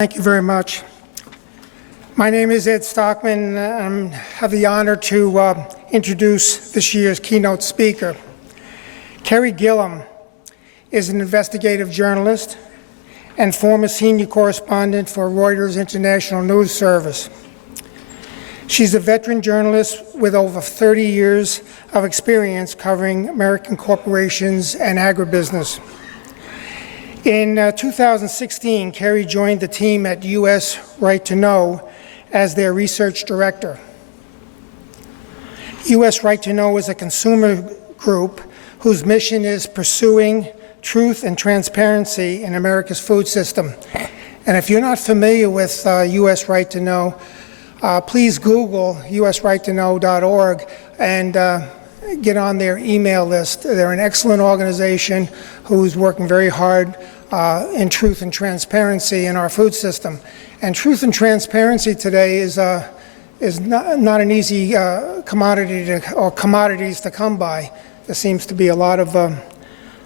Thank you very much. My name is Ed Stockman. I have the honor to introduce this year's keynote speaker. Carey Gillam is an investigative journalist and former senior correspondent for Reuters International News Service. She's a veteran journalist with over 30 years of experience covering American corporations and agribusiness. In 2016, Carrie joined the team at U.S. Right to Know as their research director. U.S. Right to Know is a consumer group whose mission is pursuing truth and transparency in America's food system. And if you're not familiar with U.S. Right to Know, please Google usrighttoknow.org and get on their email list. They're an excellent organization who's working very hard in truth and transparency in our food system. And truth and transparency today is not an easy commodities to come by. There seems to be a lot of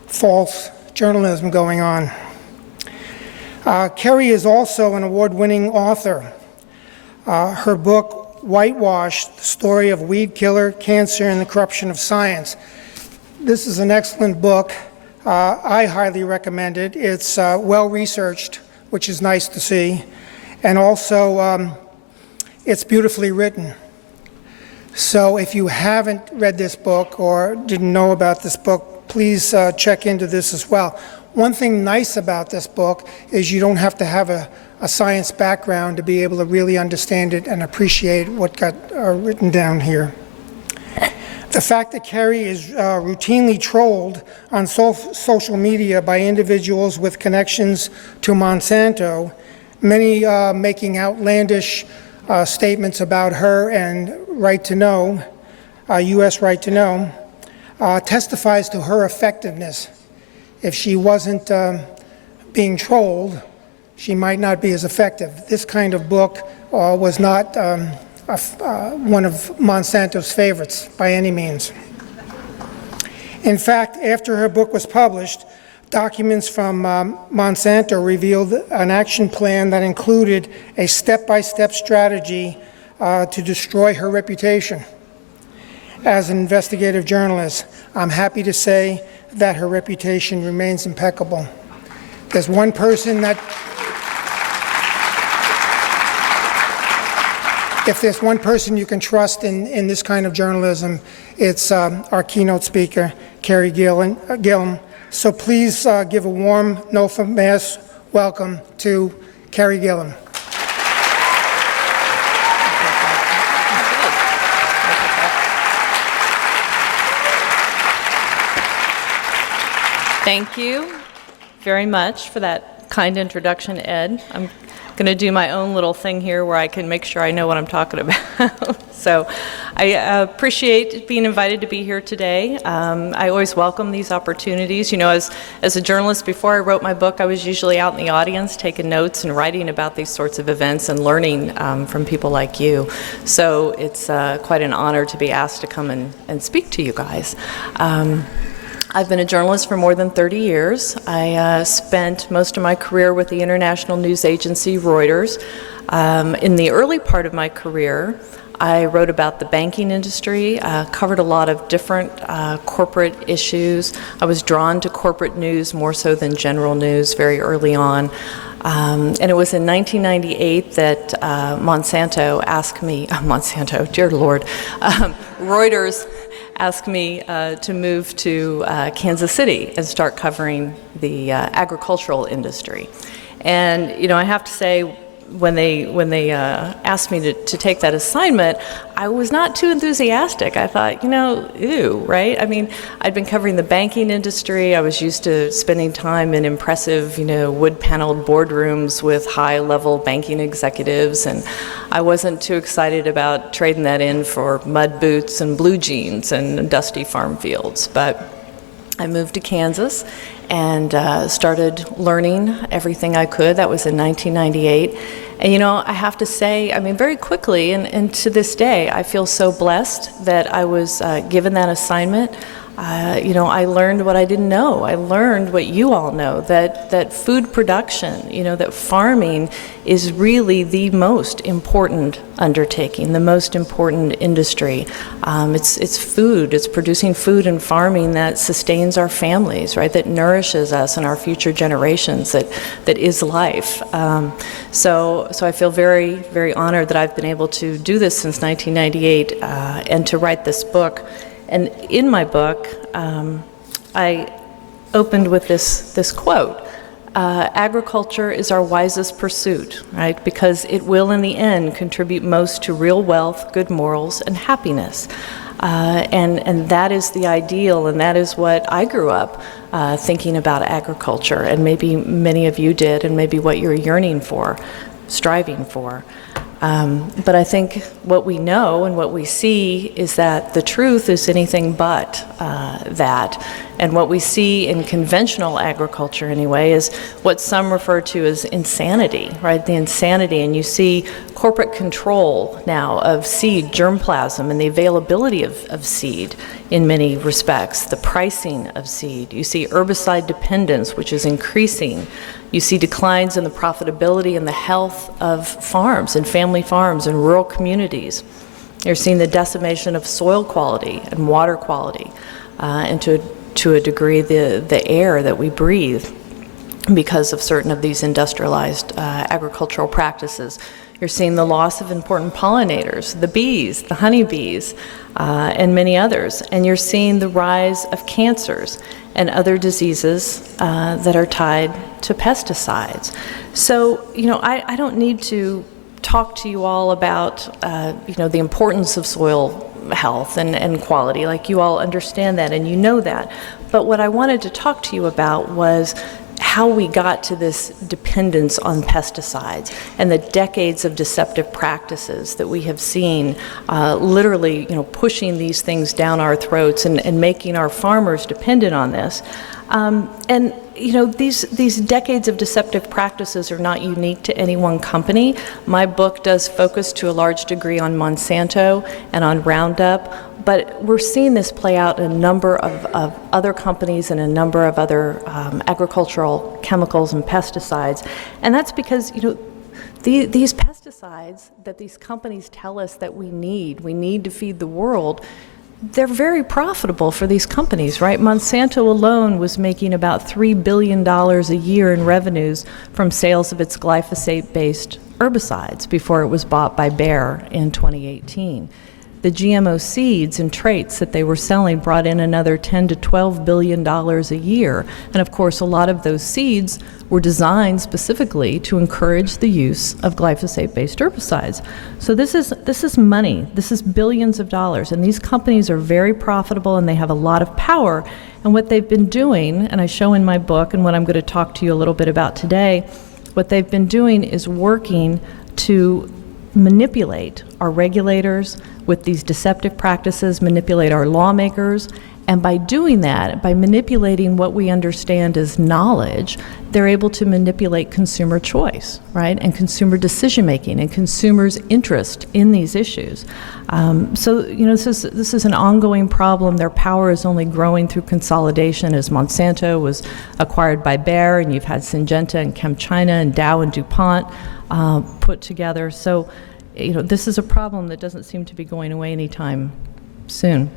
false journalism going on. Carrie is also an award-winning author. Her book, Whitewash, The Story of Weed Killer, Cancer, and the Corruption of Science. This is an excellent book. I highly recommend it. It's well-researched, which is nice to see. And also, it's beautifully written. So if you haven't read this book or didn't know about this book, please check into this as well. One thing nice about this book is you don't have to have a science background to be able to really understand it and appreciate what got written down here. The fact that Carrie is routinely trolled on social media by individuals with connections to Monsanto, many making outlandish statements about her and Right to Know, U.S. Right to Know, testifies to her effectiveness. If she wasn't being trolled, she might not be as effective. This kind of book was not one of Monsanto's favorites by any means. In fact, after her book was published, documents from Monsanto revealed an action plan that included a step-by-step strategy to destroy her reputation. As an investigative journalist, I'm happy to say that her reputation remains impeccable. There's one person that if there's one person you can trust in this kind of journalism, it's our keynote speaker, Carey Gillam. So please give a warm NOFA mass welcome to Carey Gillam. Thank you very much for that kind introduction, Ed. I'm going to do my own little thing here where I can make sure I know what I'm talking about. So I appreciate being invited to be here today. I always welcome these opportunities. You know, as a journalist, before I wrote my book, I was usually out in the audience taking notes and writing about these sorts of events and learning from people like you. So it's quite an honor to be asked to come and speak to you guys. I've been a journalist for more than 30 years. I spent most of my career with the international news agency Reuters. In the early part of my career, I wrote about the banking industry, covered a lot of different corporate issues. I was drawn to corporate news more so than general news very early on. And it was in 1998 that Monsanto asked me, Monsanto, dear Lord, Reuters asked me to move to Kansas City and start covering the agricultural industry. And you know, I have to say, when they asked me to take that assignment, I was not too enthusiastic. I thought, you know, ew, right? I mean, I'd been covering the banking industry. I was used to spending time in impressive, you know, wood-paneled boardrooms with high-level banking executives, and I wasn't too excited about trading that in for mud boots and blue jeans and dusty farm fields. But I moved to Kansas and started learning everything I could. That was in 1998. And you know, I have to say, I mean, very quickly, and to this day, I feel so blessed that I was given that assignment. I learned what I didn't know. I learned what you all know, that food production, that farming is really the most important undertaking, the most important industry. It's food. It's producing food and farming that sustains our families, right? That nourishes us and our future generations. That is life. So I feel very, very honored that I've been able to do this since 1998 and to write this book. And in my book, I opened with this quote: agriculture is our wisest pursuit, right? Because it will, in the end, contribute most to real wealth, good morals, and happiness. And that is the ideal, and that is what I grew up thinking about agriculture, and maybe many of you did, and maybe what you're yearning for, striving for. But I think what we know and what we see is that the truth is anything but that. And what we see in conventional agriculture, anyway, is what some refer to as insanity, right? The insanity. And you see corporate control now of seed germplasm and the availability of seed in many respects, the pricing of seed. You see herbicide dependence, which is increasing. You see declines in the profitability and the health of farms and family farms and rural communities. You're seeing the decimation of soil quality and water quality, and to a degree the air that we breathe because of certain of these industrialized agricultural practices. You're seeing the loss of important pollinators, the bees, the honeybees, and many others. And you're seeing the rise of cancers and other diseases that are tied to pesticides. So, I don't need to talk to you all about, the importance of soil health and quality. Like, you all understand that and you know that. But what I wanted to talk to you about was how we got to this dependence on pesticides and the decades of deceptive practices that we have seen, literally, pushing these things down our throats and making our farmers dependent on this. And these decades of deceptive practices are not unique to any one company. My book does focus to a large degree on Monsanto and on Roundup, but we're seeing this play out in a number of other companies and a number of other agricultural chemicals and pesticides. And that's because, these pesticides that these companies tell us that we need to feed the world, they're very profitable for these companies, right? Monsanto alone was making about $3 billion a year in revenues from sales of its glyphosate-based herbicides before it was bought by Bayer in 2018. The GMO seeds and traits that they were selling brought in another $10 to $12 billion a year. And of course, a lot of those seeds were designed specifically to encourage the use of glyphosate-based herbicides. So this is money. This is billions of dollars. And these companies are very profitable and they have a lot of power. And what they've been doing, and I show in my book and what I'm going to talk to you a little bit about today, what they've been doing is working to manipulate our regulators with these deceptive practices, manipulate our lawmakers, and by doing that, by manipulating what we understand as knowledge, they're able to manipulate consumer choice, right, and consumer decision-making and consumers' interest in these issues. So, this is an ongoing problem. Their power is only growing through consolidation as Monsanto was acquired by Bayer, and you've had Syngenta and ChemChina and Dow and DuPont put together. So, this is a problem that doesn't seem to be going away anytime soon.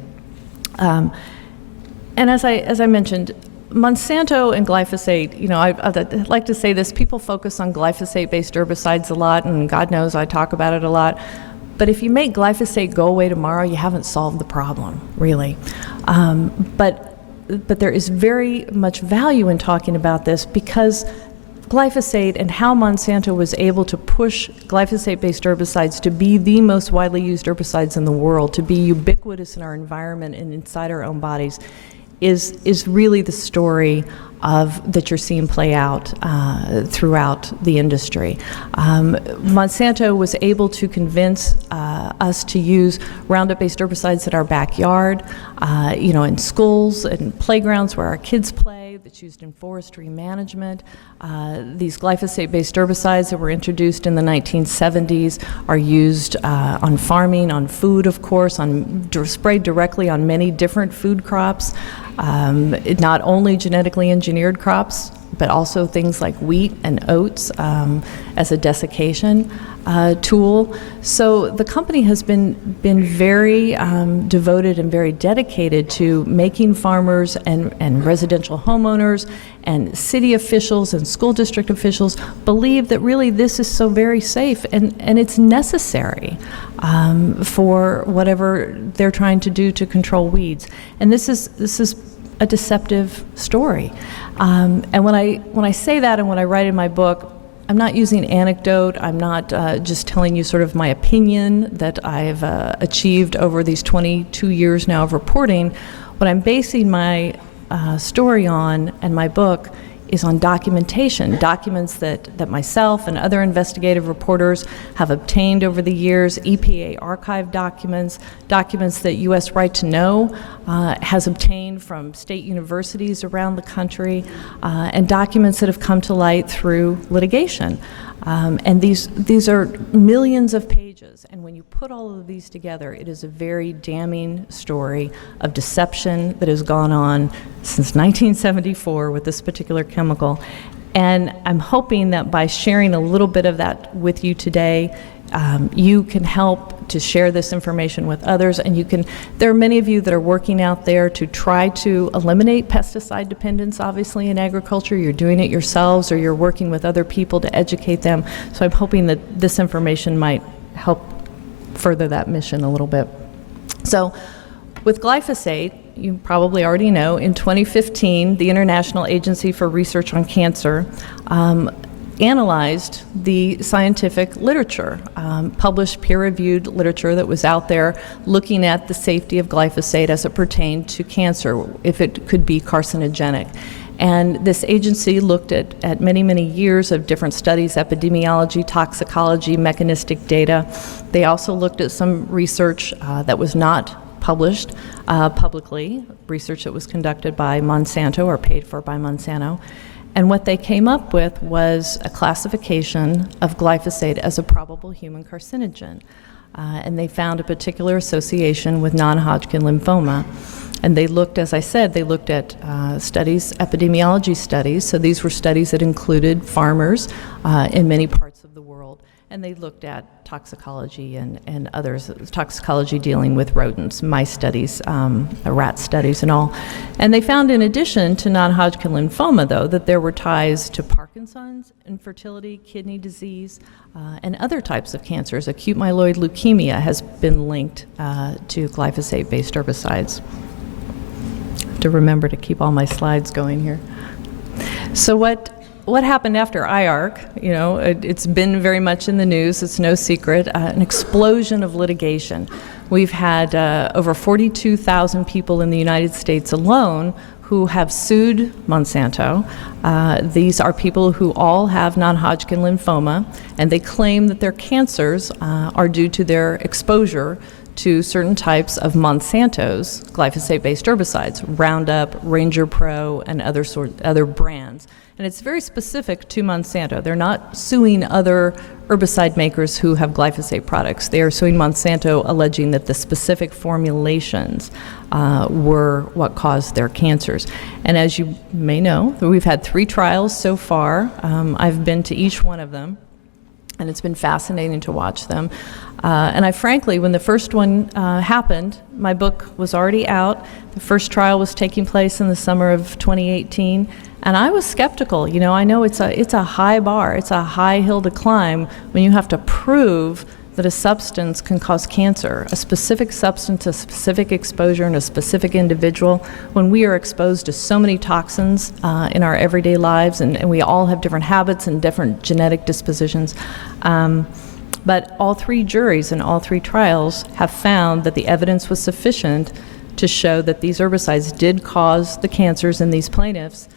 And as I mentioned, Monsanto and glyphosate, I'd like to say this, people focus on glyphosate-based herbicides a lot, and God knows I talk about it a lot. But if you make glyphosate go away tomorrow, you haven't solved the problem, really. But there is very much value in talking about this because glyphosate and how Monsanto was able to push glyphosate-based herbicides to be the most widely used herbicides in the world, to be ubiquitous in our environment and inside our own bodies, is really the story that you're seeing play out throughout the industry. Monsanto was able to convince us to use Roundup-based herbicides in our backyard, in schools and playgrounds where our kids play, the It's used in forestry management. These glyphosate-based herbicides that were introduced in the 1970s are used on farming, on food, of course, sprayed directly on many different food crops, not only genetically engineered crops, but also things like wheat and oats as a desiccation tool. So the company has been very devoted and very dedicated to making farmers and residential homeowners and city officials and school district officials believe that really this is so very safe and it's necessary for whatever they're trying to do to control weeds. And this is a deceptive story. And when I say that and when I write in my book, I'm not using anecdote. I'm not just telling you sort of my opinion that I've achieved over these 22 years now of reporting. What I'm basing my story on and my book is on documentation, documents that myself and other investigative reporters have obtained over the years, EPA archive documents, documents that U.S. Right to Know has obtained from state universities around the country, and documents that have come to light through litigation. And these are millions of pages, and when you put all of these together, it is a very damning story of deception that has gone on since 1974 with this particular chemical. And I'm hoping that by sharing a little bit of that with you today, you can help to share this information with others, and there are many of you that are working out there to try to eliminate pesticide dependence, obviously, in agriculture. You're doing it yourselves, or you're working with other people to educate them. So I'm hoping that this information might help further that mission a little bit. So with glyphosate, you probably already know, in 2015, the International Agency for Research on Cancer analyzed the scientific literature, published peer-reviewed literature that was out there looking at the safety of glyphosate as it pertained to cancer, if it could be carcinogenic. And this agency looked at many, many years of different studies, epidemiology, toxicology, mechanistic data. They also looked at some research that was not published publicly, research that was conducted by Monsanto or paid for by Monsanto. And what they came up with was a classification of glyphosate as a probable human carcinogen. And they found a particular association with non-Hodgkin lymphoma. And they looked, as I said, they looked at studies, epidemiology studies. So these were studies that included farmers in many parts of the world. And they looked at toxicology and others, toxicology dealing with rodents, mice studies, rat studies and all. And they found, in addition to non-Hodgkin lymphoma, though, that there were ties to Parkinson's, infertility, kidney disease, and other types of cancers. Acute myeloid leukemia has been linked to glyphosate-based herbicides. To remember to keep all my slides going here. So what happened after IARC? You know, it's been very much in the news. It's no secret. An explosion of litigation. We've had over 42,000 people in the United States alone who have sued Monsanto. These are people who all have non-Hodgkin lymphoma, and they claim that their cancers are due to their exposure to certain types of Monsanto's glyphosate-based herbicides, Roundup, Ranger Pro, and other brands. And it's very specific to Monsanto. They're not suing other herbicide makers who have glyphosate products. They are suing Monsanto, alleging that the specific formulations were what caused their cancers. And as you may know, we've had 3 trials so far. I've been to each one of them, and it's been fascinating to watch them. And I frankly, when the first one happened, my book was already out. The first trial was taking place in the summer of 2018, and I was skeptical. You know, I know it's a high bar, it's a high hill to climb when you have to prove that a substance can cause cancer, a specific substance, a specific exposure in a specific individual, when we are exposed to so many toxins in our everyday lives, and we all have different habits and different genetic dispositions. But all 3 juries in all 3 trials have found that the evidence was sufficient to show that these herbicides did cause the cancers in these plaintiffs.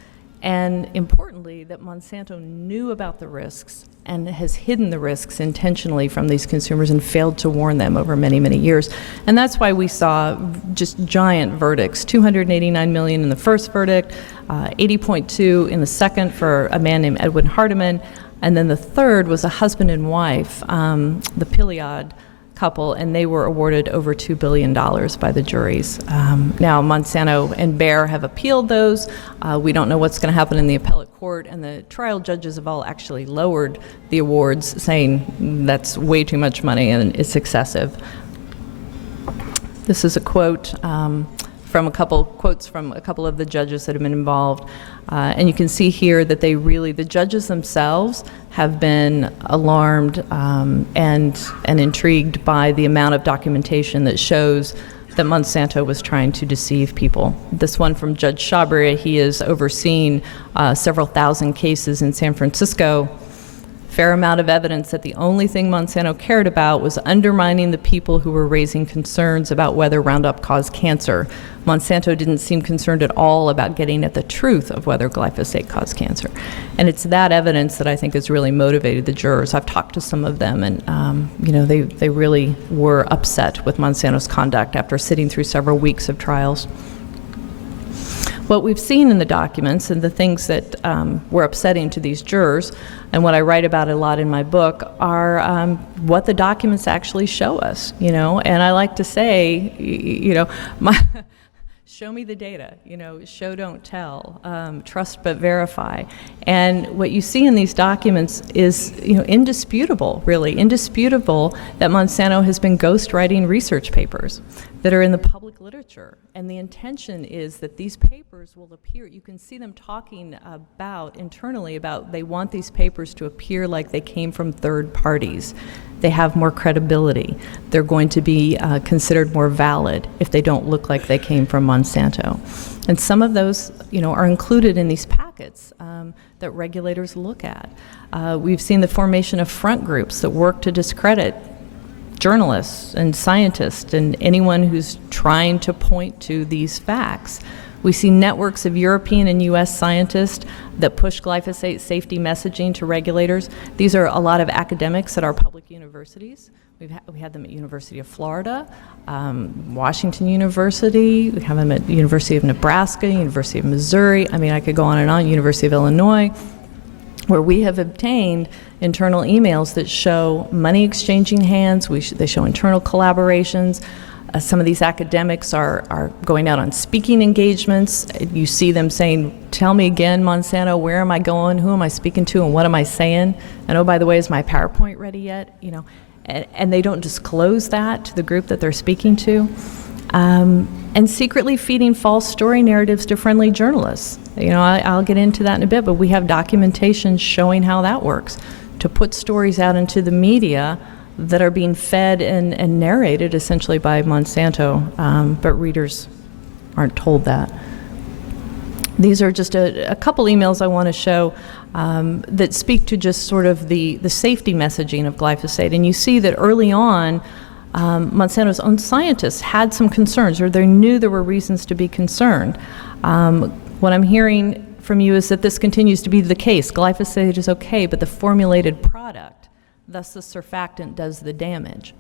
And importantly, that Monsanto knew about the risks and has hidden the risks intentionally from these consumers and failed to warn them over many, many years. And that's why we saw just giant verdicts, $289 million in the first verdict, 80.2 in the second for a man named Edwin Hardiman, and then the third was a husband and wife, the Piliad couple, and they were awarded over $2 billion by the juries. Now, Monsanto and Bayer have appealed those. We don't know what's going to happen in the appellate court, and the trial judges have all actually lowered the awards, saying that's way too much money and it's excessive. This is a quote from a couple of the judges that have been involved. And you can see here that the judges themselves have been alarmed and intrigued by the amount of documentation that shows that Monsanto was trying to deceive people. This one from Judge Shabria, he has overseen several thousand cases in San Francisco. Fair amount of evidence that the only thing Monsanto cared about was undermining the people who were raising concerns about whether Roundup caused cancer. Monsanto didn't seem concerned at all about getting at the truth of whether glyphosate caused cancer. And it's that evidence that I think has really motivated the jurors. I've talked to some of them, and they really were upset with Monsanto's conduct after sitting through several weeks of trials. What we've seen in the documents and the things that were upsetting to these jurors, and what I write about a lot in my book, are what the documents actually show us, And I like to say, show me the data, show, don't tell, trust but verify. And what you see in these documents is, indisputable that Monsanto has been ghostwriting research papers that are in the public literature. And the intention is that these papers will appear, you can see them talking internally about they want these papers to appear like they came from third parties. They have more credibility. They're going to be considered more valid if they don't look like they came from Monsanto. And some of those, are included in these packets that regulators look at. We've seen the formation of front groups that work to discredit journalists and scientists and anyone who's trying to point to these facts. We see networks of European and U.S. scientists that push glyphosate safety messaging to regulators. These are a lot of academics at our public universities. We had them at University of Florida, Washington University, we have them at University of Nebraska, University of Missouri, I could go on and on, University of Illinois, where we have obtained internal emails that show money exchanging hands, they show internal collaborations. Some of these academics are going out on speaking engagements. You see them saying, tell me again, Monsanto, where am I going, who am I speaking to, and what am I saying? And oh, by the way, is my PowerPoint ready yet? And they don't disclose that to the group that they're speaking to. And secretly feeding false story narratives to friendly journalists. I'll get into that in a bit, but we have documentation showing how that works, to put stories out into the media that are being fed and narrated essentially by Monsanto, but readers aren't told that. These are just a couple emails I want to show that speak to just sort of the safety messaging of glyphosate. And you see that early on, Monsanto's own scientists had some concerns, or they knew there were reasons to be concerned. What I'm hearing from you is that this continues to be the case. Glyphosate is okay, but the formulated product, thus the surfactant, does the damage.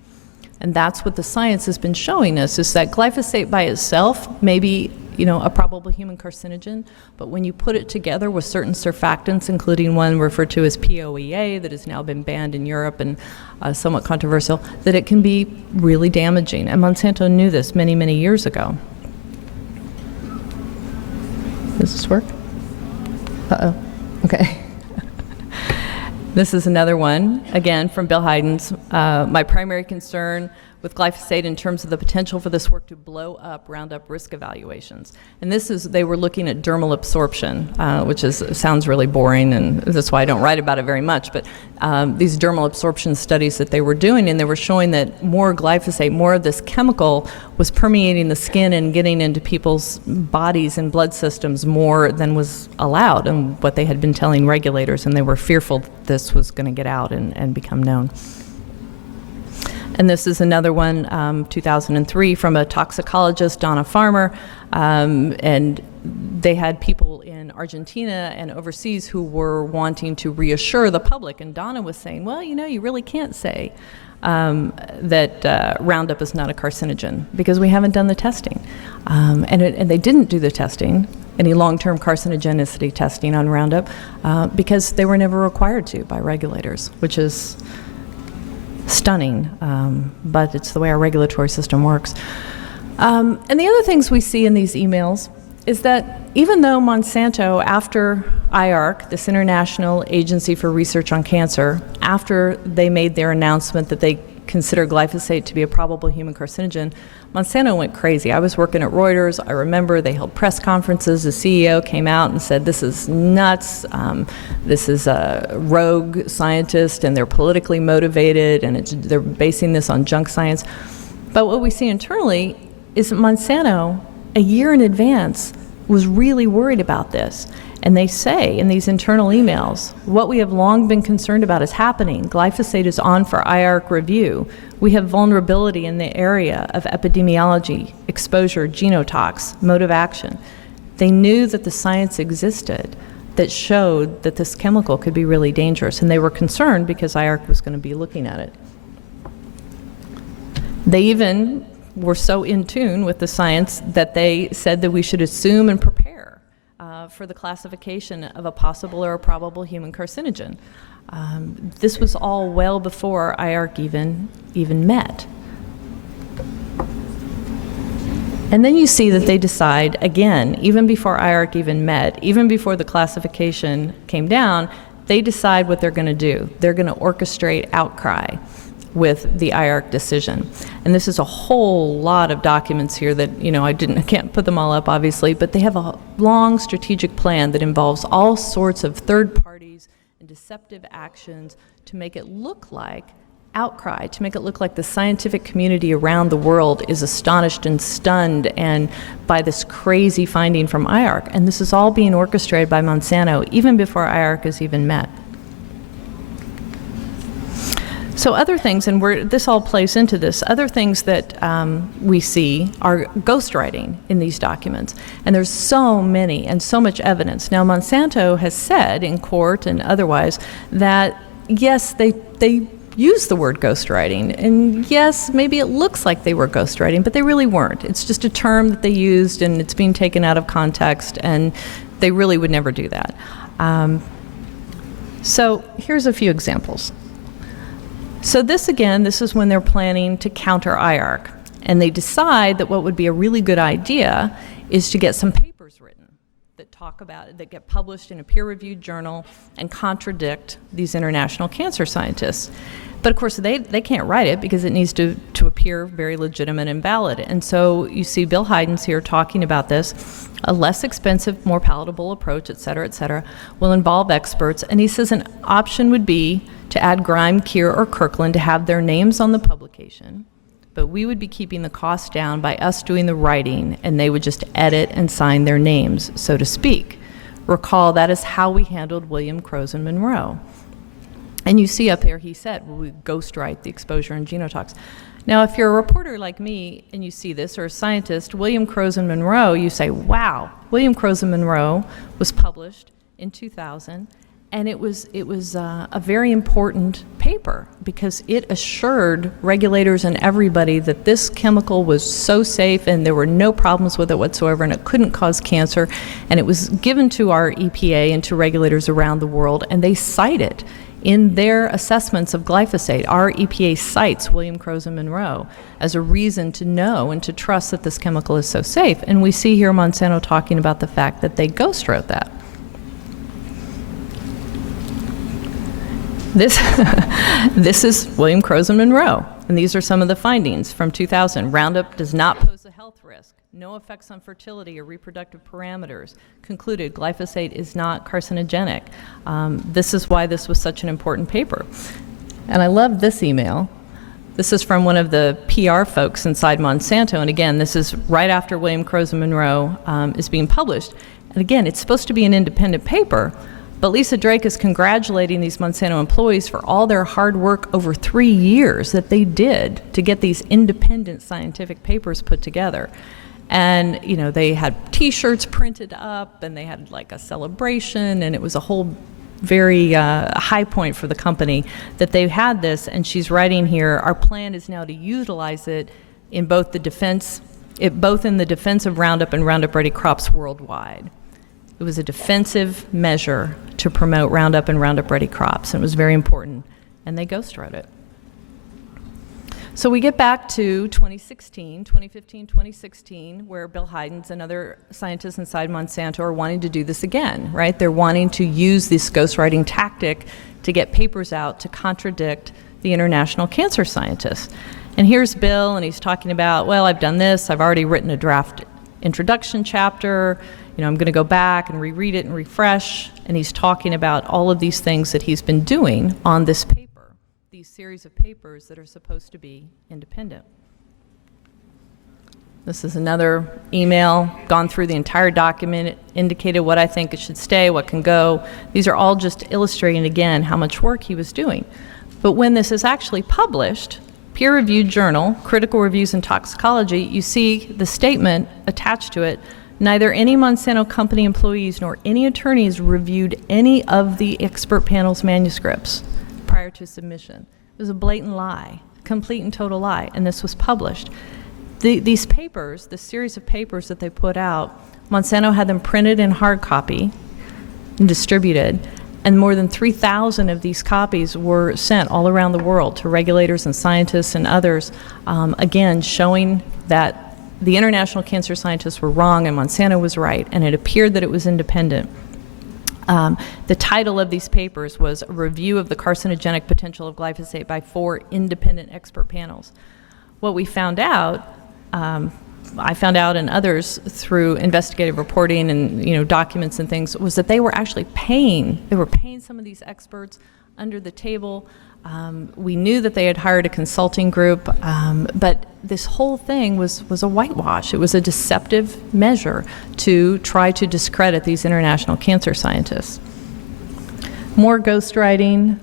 And that's what the science has been showing us, is that glyphosate by itself may be, a probable human carcinogen, but when you put it together with certain surfactants, including one referred to as POEA that has now been banned in Europe and somewhat controversial, that it can be really damaging. And Monsanto knew this many, many years ago. Does this work? Uh-oh. Okay. This is another one, again, from Bill Hyden's. My primary concern with glyphosate in terms of the potential for this work to blow up Roundup risk evaluations. And they were looking at dermal absorption, which sounds really boring, and that's why I don't write about it very much, but these dermal absorption studies that they were doing, and they were showing that more glyphosate, more of this chemical, was permeating the skin and getting into people's bodies and blood systems more than was allowed, and what they had been telling regulators, and they were fearful that this was going to get out and become known. And this is another one, 2003, from a toxicologist, Donna Farmer, and they had people in Argentina and overseas who were wanting to reassure the public. And Donna was saying, well, you know, you really can't say that Roundup is not a carcinogen because we haven't done the testing. And they didn't do the testing, any long-term carcinogenicity testing on Roundup, because they were never required to by regulators, which is stunning, but it's the way our regulatory system works. And the other things we see in these emails is that even though Monsanto, after IARC, this International Agency for Research on Cancer, after they made their announcement that they consider glyphosate to be a probable human carcinogen, Monsanto went crazy. I was working at Reuters. I remember they held press conferences. The CEO came out and said, this is nuts. This is a rogue scientist, and they're politically motivated, and they're basing this on junk science. But what we see internally is that Monsanto, a year in advance, was really worried about this. And they say in these internal emails, what we have long been concerned about is happening. Glyphosate is on for IARC review. We have vulnerability in the area of epidemiology, exposure, genotox, mode of action. They knew that the science existed that showed that this chemical could be really dangerous, and they were concerned because IARC was going to be looking at it. They even were so in tune with the science that they said that we should assume and prepare for the classification of a possible or a probable human carcinogen. This was all well before IARC even met. And then you see that they decide, again, even before IARC even met, even before the classification came down, they decide what they're going to do. They're going to orchestrate outcry with the IARC decision. And this is a whole lot of documents here that, you know, I can't put them all up, obviously, but they have a long strategic plan that involves all sorts of third parties and deceptive actions to make it look like outcry, to make it look like the scientific community around the world is astonished and stunned and by this crazy finding from IARC. And this is all being orchestrated by Monsanto even before IARC has even met. So other things, and this all plays into this, other things that we see are ghostwriting in these documents. And there's so many and so much evidence. Now, Monsanto has said in court and otherwise that, yes, they use the word ghostwriting. And yes, maybe it looks like they were ghostwriting, but they really weren't. It's just a term that they used, and it's being taken out of context, and they really would never do that. So here's a few examples. So this is when they're planning to counter IARC, and they decide that what would be a really good idea is to get some papers written that talk about it, that get published in a peer-reviewed journal and contradict these international cancer scientists. But of course, they can't write it because it needs to appear very legitimate and valid. And so you see Bill Hyden's here talking about this. A less expensive, more palatable approach, et cetera, will involve experts. And he says an option would be to add Grime, Keir, or Kirkland to have their names on the publication. But we would be keeping the cost down by us doing the writing, and they would just edit and sign their names, so to speak. Recall, that is how we handled William Croson Monroe. And you see up there, he said, well, we ghostwrite the exposure and genotox. Now, if you're a reporter like me and you see this, or a scientist, William Croson Monroe, you say, wow, William Croson Monroe was published in 2000, and it was a very important paper because it assured regulators and everybody that this chemical was so safe and there were no problems with it whatsoever, and it couldn't cause cancer. And it was given to our EPA and to regulators around the world, and they cite it in their assessments of glyphosate. Our EPA cites William Croson Monroe as a reason to know and to trust that this chemical is so safe. And we see here Monsanto talking about the fact that they ghostwrote that. This is William Croson Monroe, and these are some of the findings from 2000. Roundup does not pose a health risk. No effects on fertility or reproductive parameters. Concluded, glyphosate is not carcinogenic. This is why this was such an important paper. And I love this email. This is from one of the PR folks inside Monsanto. And again, this is right after William Croson Monroe is being published. And again, it's supposed to be an independent paper, but Lisa Drake is congratulating these Monsanto employees for all their hard work over 3 years that they did to get these independent scientific papers put together. And, you know, they had T-shirts printed up, and they had like a celebration, and it was a whole very high point for the company that they had this. And she's writing here, our plan is now to utilize it in both the defense, both in the defense of Roundup and Roundup Ready crops worldwide. It was a defensive measure to promote Roundup and Roundup Ready crops, and it was very important, and they ghostwrote it. So we get back to 2015, 2016, where Bill Heidens and other scientists inside Monsanto are wanting to do this again, right? They're wanting to use this ghostwriting tactic to get papers out to contradict the international cancer scientists. And here's Bill, and he's talking about, well, I've done this, I've already written a draft introduction chapter, you know, I'm going to go back and reread it and refresh, and he's talking about all of these things that he's been doing on this paper, these series of papers that are supposed to be independent. This is another email, gone through the entire document, indicated what I think it should stay, what can go. These are all just illustrating, again, how much work he was doing. But when this is actually published, peer-reviewed journal, Critical Reviews in Toxicology, you see the statement attached to it, neither any Monsanto company employees nor any attorneys reviewed any of the expert panel's manuscripts prior to submission. It was a blatant lie, complete and total lie, and this was published. These papers, the series of papers that they put out, Monsanto had them printed in hard copy and distributed, and more than 3,000 of these copies were sent all around the world to regulators and scientists and others, again, showing that the international cancer scientists were wrong and Monsanto was right, and it appeared that it was independent. The title of these papers was A Review of the Carcinogenic Potential of Glyphosate by 4 Independent Expert Panels. What we found out, I found out and others through investigative reporting and, you know, documents and things, was that they were actually paying some of these experts under the table. We knew that they had hired a consulting group, but this whole thing was a whitewash. It was a deceptive measure to try to discredit these international cancer scientists. More ghostwriting.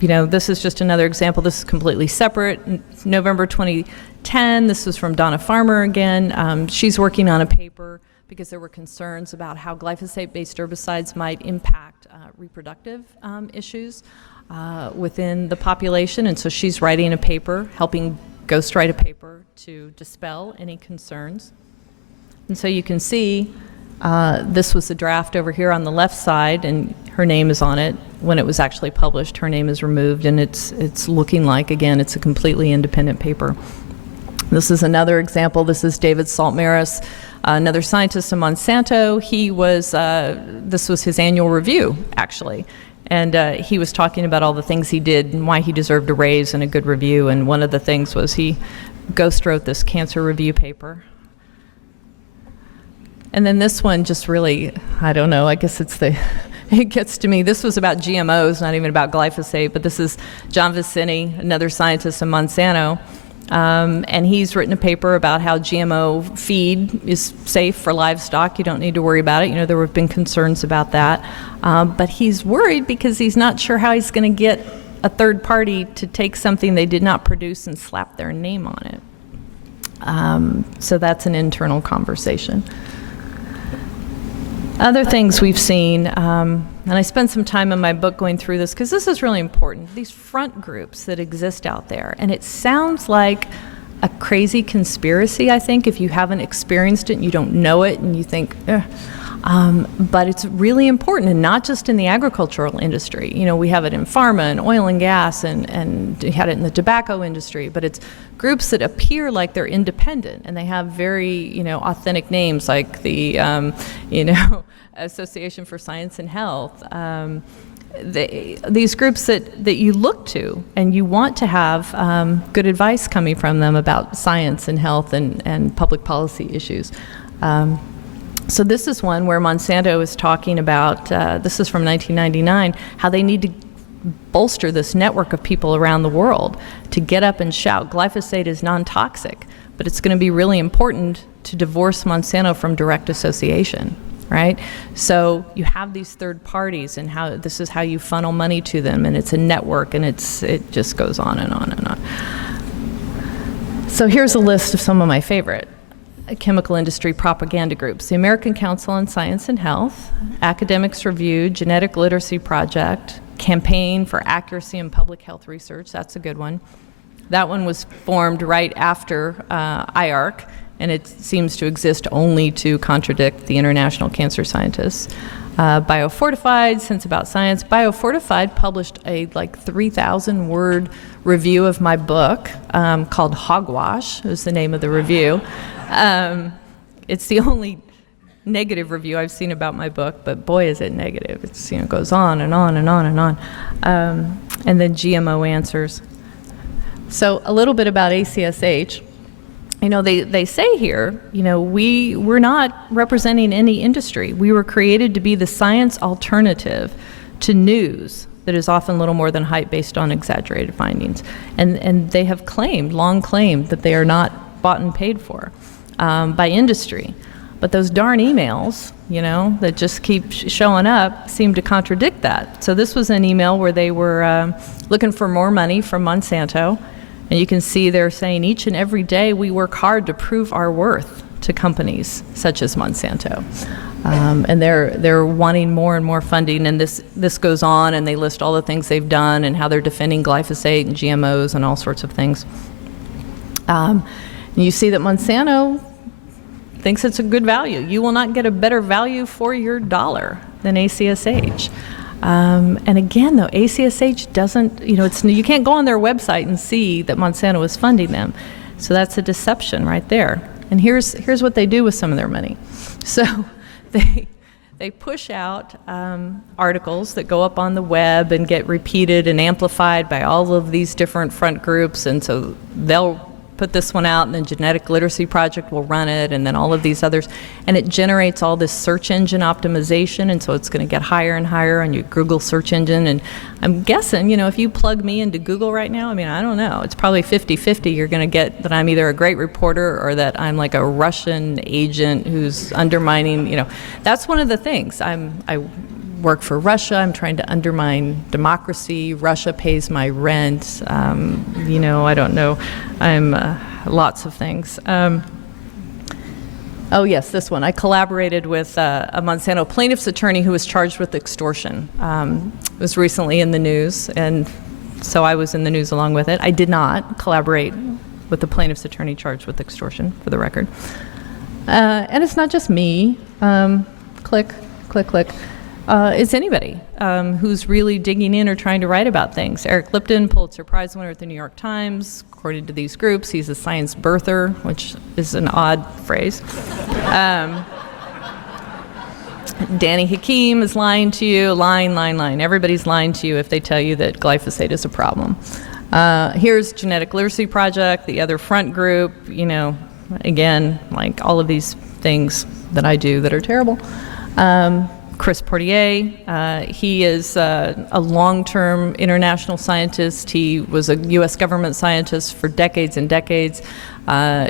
You know, this is just another example. This is completely separate. November 2010, this was from Donna Farmer again. She's working on a paper because there were concerns about how glyphosate-based herbicides might impact reproductive issues within the population, and so she's writing a paper, helping ghostwrite a paper to dispel any concerns. And so you can see this was the draft over here on the left side, and her name is on it. When it was actually published, her name is removed, and it's looking like, again, it's a completely independent paper. This is another example. This is David Saltmaris, another scientist in Monsanto. He was, this was his annual review, actually. And he was talking about all the things he did and why he deserved a raise and a good review. And one of the things was he ghostwrote this cancer review paper. And then this one just really, I don't know, I guess it gets to me. This was about GMOs, not even about glyphosate, but this is John Vicini, another scientist in Monsanto. And he's written a paper about how GMO feed is safe for livestock. You don't need to worry about it. You know, there have been concerns about that. But he's worried because he's not sure how he's going to get a third party to take something they did not produce and slap their name on it. So that's an internal conversation. Other things we've seen, and I spent some time in my book going through this because this is really important, these front groups that exist out there. And it sounds like a crazy conspiracy, I think, if you haven't experienced it and you don't know it and you think, but it's really important, and not just in the agricultural industry. You know, we have it in pharma and oil and gas, and we had it in the tobacco industry, but it's groups that appear like they're independent, and they have very, you know, authentic names like the, you know, Association for Science and Health. These groups that you look to and you want to have good advice coming from them about science and health and public policy issues. So this is one where Monsanto is talking about, this is from 1999, how they need to bolster this network of people around the world to get up and shout, glyphosate is non-toxic, but it's going to be really important to divorce Monsanto from direct association, right? So you have these third parties, and how this is how you funnel money to them, and it's a network, and it just goes on and on and on. So here's a list of some of my favorite. chemical industry propaganda groups: the American Council on Science and Health, Academics Review, Genetic Literacy Project, Campaign for Accuracy in Public Health Research. That's a good one. That one was formed right after IARC, and it seems to exist only to contradict the International Cancer Scientists. Biofortified, Sense About Science. Biofortified published a 3,000-word review of my book called Hogwash, is the name of the review. It's the only negative review I've seen about my book, but boy, is it negative. It's, goes on and on and on and on. And then GMO Answers. So a little bit about ACSH. They say here, we're not representing any industry. We were created to be the science alternative to news that is often little more than hype based on exaggerated findings. And they have long claimed that they are not bought and paid for by industry. But those darn emails, that just keep showing up seem to contradict that. So this was an email where they were looking for more money from Monsanto. And you can see they're saying each and every day we work hard to prove our worth to companies such as Monsanto. And they're wanting more and more funding, and this goes on, and they list all the things they've done and how they're defending glyphosate and GMOs and all sorts of things. And you see that Monsanto thinks it's a good value. You will not get a better value for your dollar than ACSH. And again, though, ACSH doesn't, you can't go on their website and see that Monsanto is funding them. So that's a deception right there. And here's what they do with some of their money. So they push out articles that go up on the web and get repeated and amplified by all of these different front groups. And so they'll put this one out, and then Genetic Literacy Project will run it, and then all of these others, and it generates all this search engine optimization, and so it's going to get higher and higher on your Google search engine. And I'm guessing, if you plug me into Google right now, I don't know, it's probably 50-50 you're going to get that I'm either a great reporter or that I'm like a Russian agent who's undermining, that's one of the things. I work for Russia. I'm trying to undermine democracy. Russia pays my rent. I don't know. I'm lots of things. Oh yes, this one. I collaborated with a Monsanto plaintiff's attorney who was charged with extortion. It was recently in the news, and so I was in the news along with it. I did not collaborate with the plaintiff's attorney charged with extortion, for the record. And it's not just me. Click, click, click. It's anybody who's really digging in or trying to write about things. Eric Lipton, Pulitzer Prize winner at the New York Times. According to these groups, he's a science birther, which is an odd phrase. Danny Hakim is lying to you. Lying. Everybody's lying to you if they tell you that glyphosate is a problem. Here's Genetic Literacy Project, the other front group, again, like all of these things that I do that are terrible. Chris Portier, he is a long-term international scientist. He was a U.S. government scientist for decades and decades.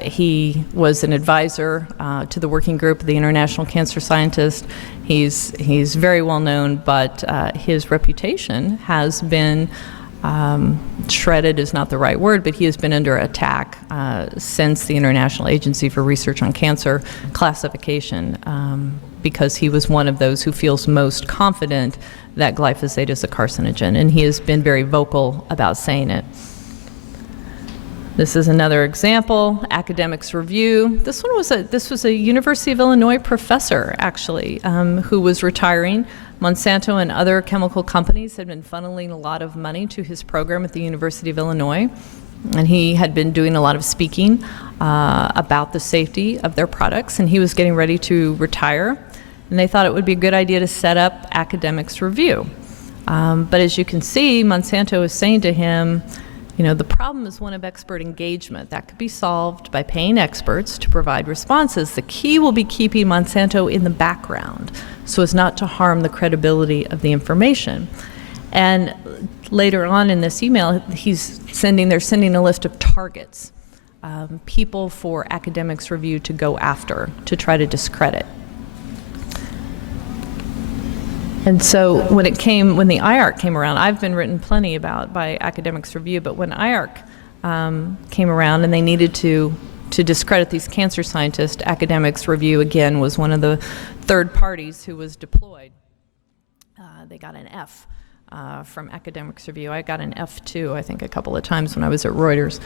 He was an advisor to the working group of the International Cancer Scientists. He's very well known, but his reputation has been shredded is not the right word, but he has been under attack since the International Agency for Research on Cancer classification, because he was one of those who feels most confident that glyphosate is a carcinogen, and he has been very vocal about saying it. This is another example, Academics Review. This was a University of Illinois professor, actually, who was retiring. Monsanto and other chemical companies had been funneling a lot of money to his program at the University of Illinois, and he had been doing a lot of speaking about the safety of their products, and he was getting ready to retire, and they thought it would be a good idea to set up Academics Review. But as you can see, Monsanto is saying to him, the problem is one of expert engagement. That could be solved by paying experts to provide responses. The key will be keeping Monsanto in the background so as not to harm the credibility of the information. And later on in this email, they're sending a list of targets, people for Academics Review to go after, to try to discredit. And so when the IARC came around, I've been written plenty about by Academics Review, but when IARC came around and they needed to to discredit these cancer scientists, Academics Review, again, was one of the third parties who was deployed. They got an F from Academics Review. I got an F too, I think, a couple of times when I was at Reuters.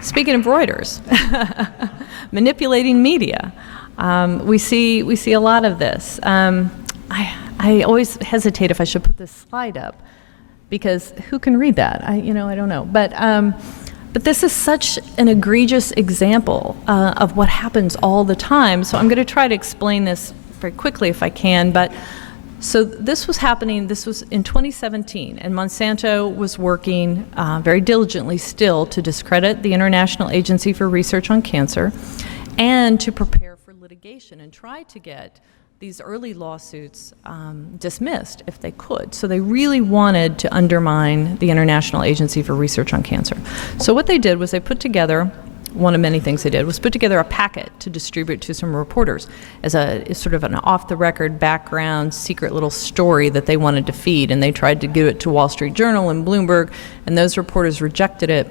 Speaking of Reuters, manipulating media. We see a lot of this. I always hesitate if I should put this slide up, because who can read that? I don't know. But this is such an egregious example of what happens all the time. So I'm going to try to explain this very quickly if I can. So this was happening, this was in 2017, and Monsanto was working very diligently still to discredit the International Agency for Research on Cancer and to prepare for litigation and try to get these early lawsuits dismissed if they could. So they really wanted to undermine the International Agency for Research on Cancer. So what they did was they put together, one of many things they did, was put together a packet to distribute to some reporters as sort of an off-the-record background, secret little story that they wanted to feed, and they tried to give it to Wall Street Journal and Bloomberg, and those reporters rejected it.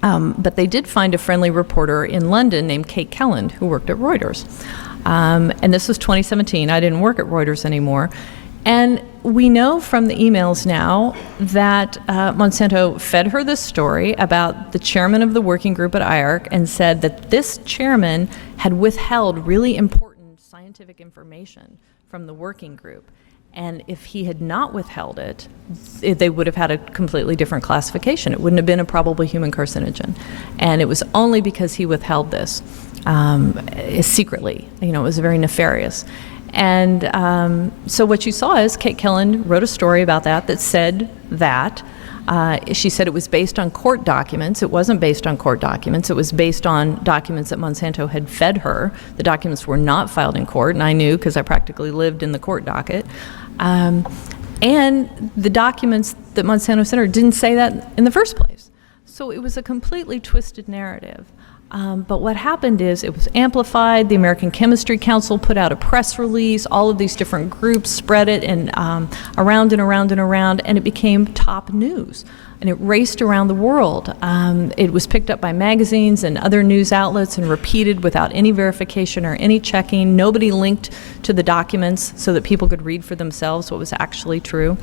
But they did find a friendly reporter in London named Kate Kelland, who worked at Reuters. And this was 2017. I didn't work at Reuters anymore. And we know from the emails now that Monsanto fed her this story about the chairman of the working group at IARC and said that this chairman had withheld really important scientific information from the working group. And if he had not withheld it, they would have had a completely different classification. It wouldn't have been a probable human carcinogen. And it was only because he withheld this secretly. It was very nefarious. And so what you saw is Kate Kelland wrote a story about that said that. She said it was based on court documents. It wasn't based on court documents. It was based on documents that Monsanto had fed her. The documents were not filed in court, and I knew because I practically lived in the court docket. And the documents that Monsanto sent her didn't say that in the first place. So it was a completely twisted narrative. But what happened is it was amplified. The American Chemistry Council put out a press release. All of these different groups spread it and around and around and around, and it became top news. And it raced around the world. It was picked up by magazines and other news outlets and repeated without any verification or any checking. Nobody linked to the documents so that people could read for themselves what was actually true.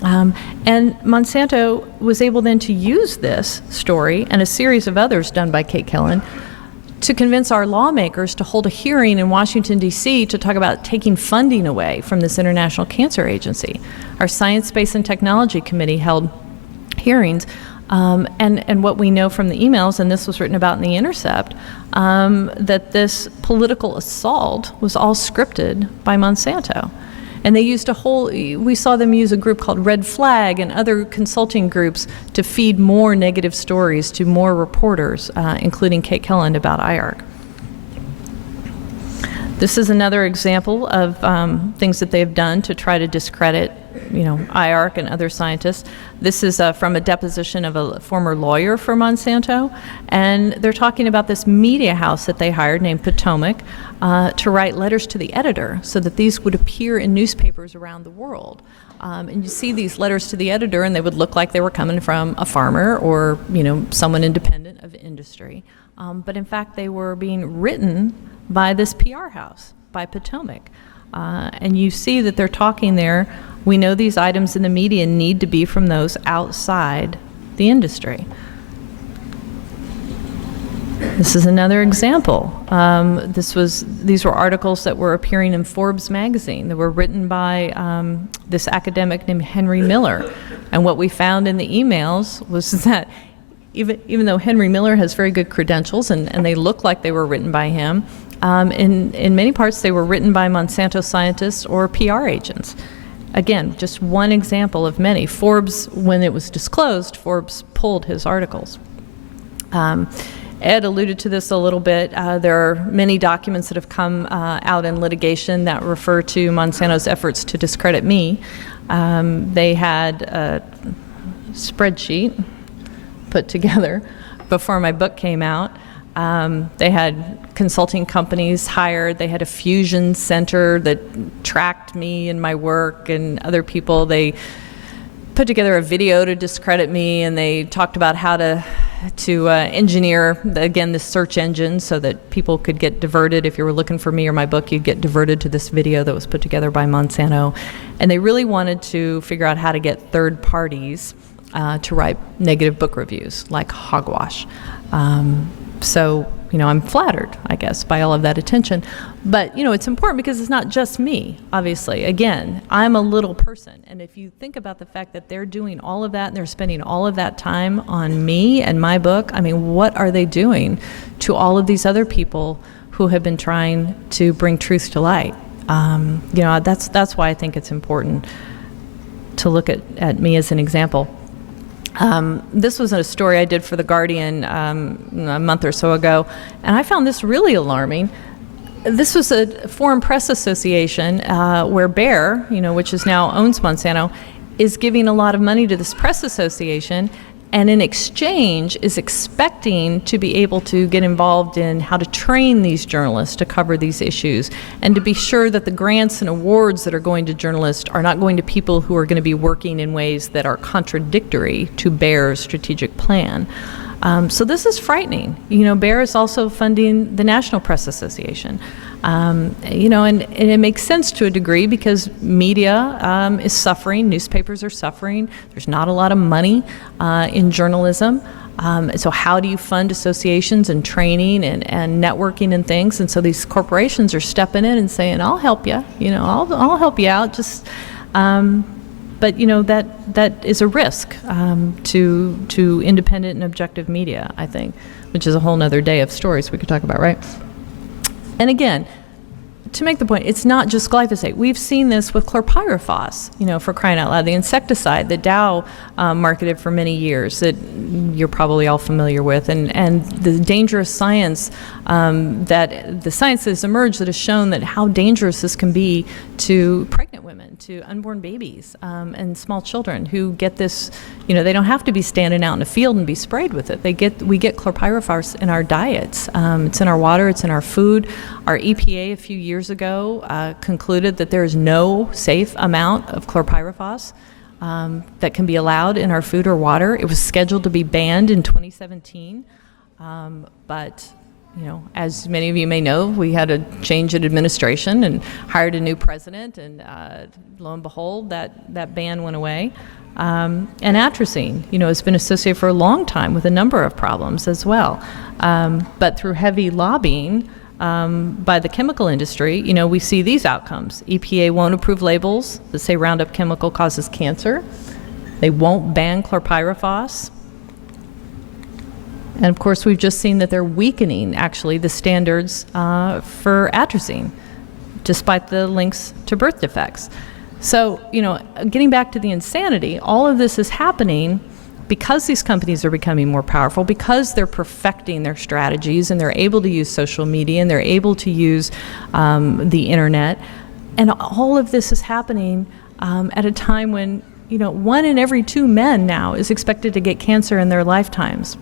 And Monsanto was able then to use this story and a series of others done by Kate Kelland to convince our lawmakers to hold a hearing in Washington, D.C. to talk about taking funding away from this International Cancer Agency. Our Science, Space, and Technology Committee held hearings, and what we know from the emails, and this was written about in The Intercept, that this political assault was all scripted by Monsanto. And they used we saw them use a group called Red Flag and other consulting groups to feed more negative stories to more reporters, including Kate Kelland about IARC. This is another example of things that they've done to try to discredit, IARC and other scientists. This is from a deposition of a former lawyer for Monsanto, and they're talking about this media house that they hired named Potomac to write letters to the editor so that these would appear in newspapers around the world. And you see these letters to the editor, and they would look like they were coming from a farmer or someone independent of industry. But in fact, they were being written by this PR house, by Potomac. And you see that they're talking there. We know these items in the media need to be from those outside the industry. This is another example. These were articles that were appearing in Forbes magazine that were written by this academic named Henry Miller. And what we found in the emails was that even though Henry Miller has very good credentials and they look like they were written by him, in many parts they were written by Monsanto scientists or PR agents. Again, just one example of many. Forbes, when it was disclosed, Forbes pulled his articles. Ed alluded to this a little bit. There are many documents that have come out in litigation that refer to Monsanto's efforts to discredit me. They had a spreadsheet put together before my book came out. They had consulting companies hired. They had a fusion center that tracked me and my work and other people. They put together a video to discredit me, and they talked about how to engineer, again, this search engine so that people could get diverted. If you were looking for me or my book, you'd get diverted to this video that was put together by Monsanto. And they really wanted to figure out how to get third parties to write negative book reviews, like hogwash. So, I'm flattered, I guess, by all of that attention. But, it's important because it's not just me, obviously. Again, I'm a little person. And if you think about the fact that they're doing all of that and they're spending all of that time on me and my book, what are they doing to all of these other people who have been trying to bring truth to light? That's why I think it's important to look at me as an example. This was a story I did for The Guardian a month or so ago, and I found this really alarming. This was a Foreign Press Association where Bayer, which is now owns Monsanto, is giving a lot of money to this press association, and in exchange is expecting to be able to get involved in how to train these journalists to cover these issues, and to be sure that the grants and awards that are going to journalists are not going to people who are going to be working in ways that are contradictory to Bayer's strategic plan. So this is frightening. Bayer is also funding the National Press Association. And it makes sense to a degree because media is suffering, newspapers are suffering, there's not a lot of money in journalism. So how do you fund associations and training and networking and things? And so these corporations are stepping in and saying, I'll help you, I'll help you out, just... But that is a risk to independent and objective media, I think, which is a whole nother day of stories we could talk about, right? And again, to make the point, it's not just glyphosate. We've seen this with chlorpyrifos, for crying out loud, the insecticide that Dow marketed for many years that you're probably all familiar with, and the dangerous science that the science that has emerged that has shown that how dangerous this can be to pregnant women, to unborn babies, and small children who get this, they don't have to be standing out in a field and be sprayed with it. We get chlorpyrifos in our diets. It's in our water, it's in our food. Our EPA a few years ago concluded that there is no safe amount of chlorpyrifos that can be allowed in our food or water. It was scheduled to be banned in 2017, but as many of you may know, we had a change in administration and hired a new president, and lo and behold, that ban went away. And atrazine, has been associated for a long time with a number of problems as well. But through heavy lobbying by the chemical industry, we see these outcomes. EPA won't approve labels that say Roundup chemical causes cancer. They won't ban chlorpyrifos. And of course, we've just seen that they're weakening, actually, the standards for atrazine, despite the links to birth defects. So, getting back to the insanity, all of this is happening because these companies are becoming more powerful, because they're perfecting their strategies and they're able to use social media and they're able to use the internet. And all of this is happening at a time when, 1 in every 2 men now is expected to get cancer in their lifetimes.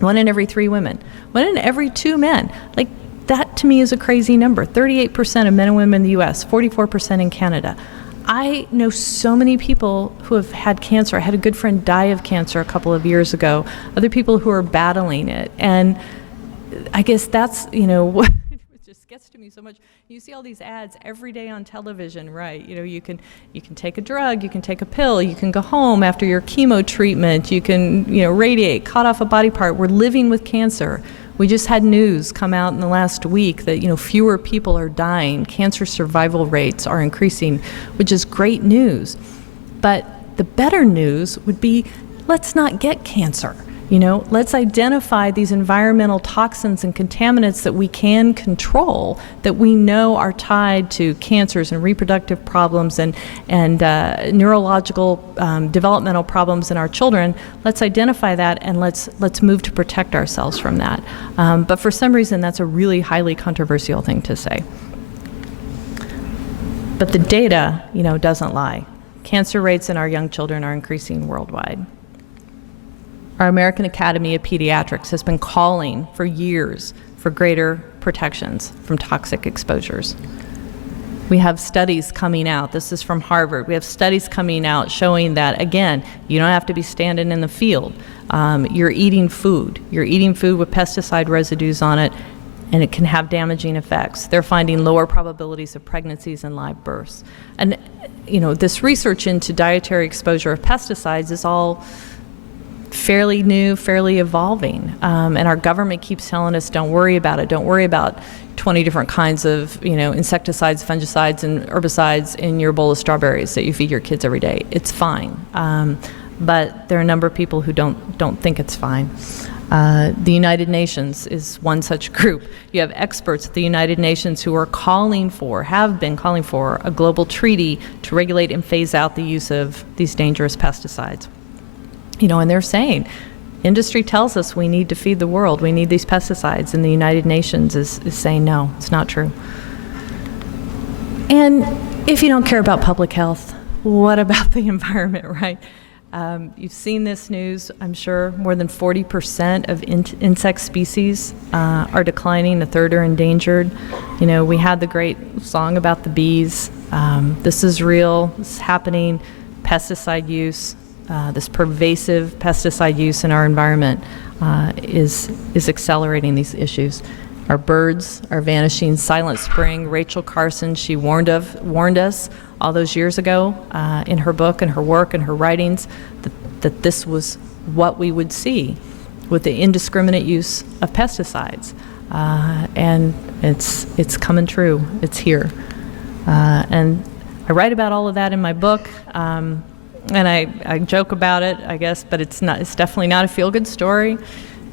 1 in every 3 women. 1 in every 2 men. Like, that to me is a crazy number. 38% of men and women in the US, 44% in Canada. I know so many people who have had cancer. I had a good friend die of cancer a couple of years ago. Other people who are battling it. And I guess that's, what just gets to me so much. You see all these ads every day on television, right? You can take a drug, you can take a pill, you can go home after your chemo treatment, you can, radiate, cut off a body part. We're living with cancer. We just had news come out in the last week that, fewer people are dying. Cancer survival rates are increasing, which is great news. But the better news would be, let's not get cancer. Let's identify these environmental toxins and contaminants that we can control, that we know are tied to cancers and reproductive problems and neurological developmental problems in our children. Let's identify that and let's move to protect ourselves from that. But for some reason, that's a really highly controversial thing to say. But the data, doesn't lie. Cancer rates in our young children are increasing worldwide. Our American Academy of Pediatrics has been calling for years for greater protections from toxic exposures. We have studies coming out. This is from Harvard. We have studies coming out showing that, again, you don't have to be standing in the field. You're eating food. You're eating food with pesticide residues on it, and it can have damaging effects. They're finding lower probabilities of pregnancies and live births. And, this research into dietary exposure of pesticides is all fairly new, fairly evolving. And our government keeps telling us, don't worry about it. Don't worry about 20 different kinds of, insecticides, fungicides, and herbicides in your bowl of strawberries that you feed your kids every day. It's fine. But there are a number of people who don't think it's fine. The United Nations is one such group. You have experts at the United Nations who are have been calling for a global treaty to regulate and phase out the use of these dangerous pesticides. And they're saying, industry tells us we need to feed the world, we need these pesticides, and the United Nations is saying no, it's not true. And if you don't care about public health, what about the environment, right? You've seen this news, I'm sure. More than 40% of insect species are declining, a third are endangered. We had the great song about the bees. This is real, this is happening. Pesticide use, this pervasive pesticide use in our environment is accelerating these issues. Our birds are vanishing. Silent Spring, Rachel Carson, she warned us all those years ago in her book and her work and her writings that this was what we would see with the indiscriminate use of pesticides. And it's coming true. It's here. And I write about all of that in my book. And I joke about it, I guess, but it's definitely not a feel-good story.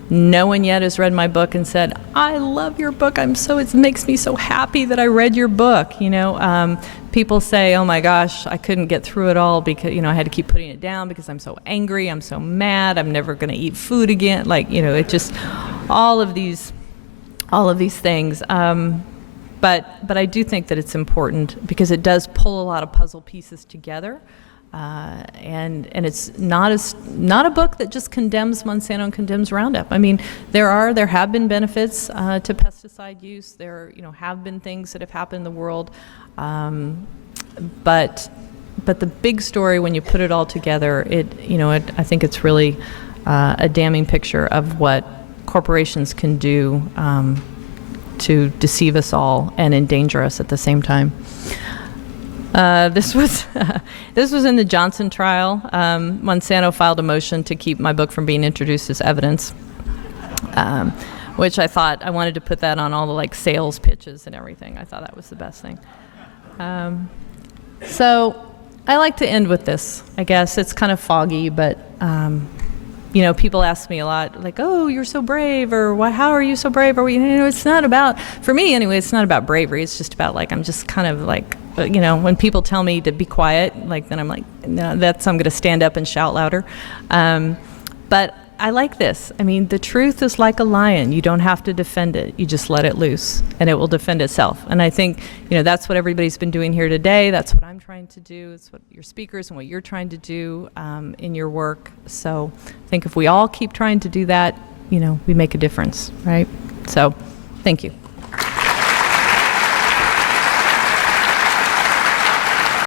No one yet has read my book and said, I love your book. It makes me so happy that I read your book. People say, oh my gosh, I couldn't get through it all because, I had to keep putting it down because I'm so angry, I'm so mad, I'm never going to eat food again. It just, all of these things. But I do think that it's important because it does pull a lot of puzzle pieces together. And it's not a book that just condemns Monsanto and condemns Roundup. I mean, there have been benefits to pesticide use. There have been things that have happened in the world, but the big story, when you put it all together, I think it's really a damning picture of what corporations can do to deceive us all and endanger us at the same time. This was in the Johnson trial. Monsanto filed a motion to keep my book from being introduced as evidence, which I thought I wanted to put that on all the sales pitches and everything. I thought that was the best thing. So I like to end with this. I guess it's kind of foggy, but people ask me a lot, oh, you're so brave, or how are you so brave? Or it's not about, for me anyway, it's not about bravery. It's just about I'm just kind of when people tell me to be quiet, then I'm no, I'm going to stand up and shout louder. But I like this. I mean, the truth is like a lion. You don't have to defend it. You just let it loose, and it will defend itself. And I think, that's what everybody's been doing here today. That's what I'm trying to do. It's what your speakers and what you're trying to do in your work. So I think if we all keep trying to do that, we make a difference, right? So thank you.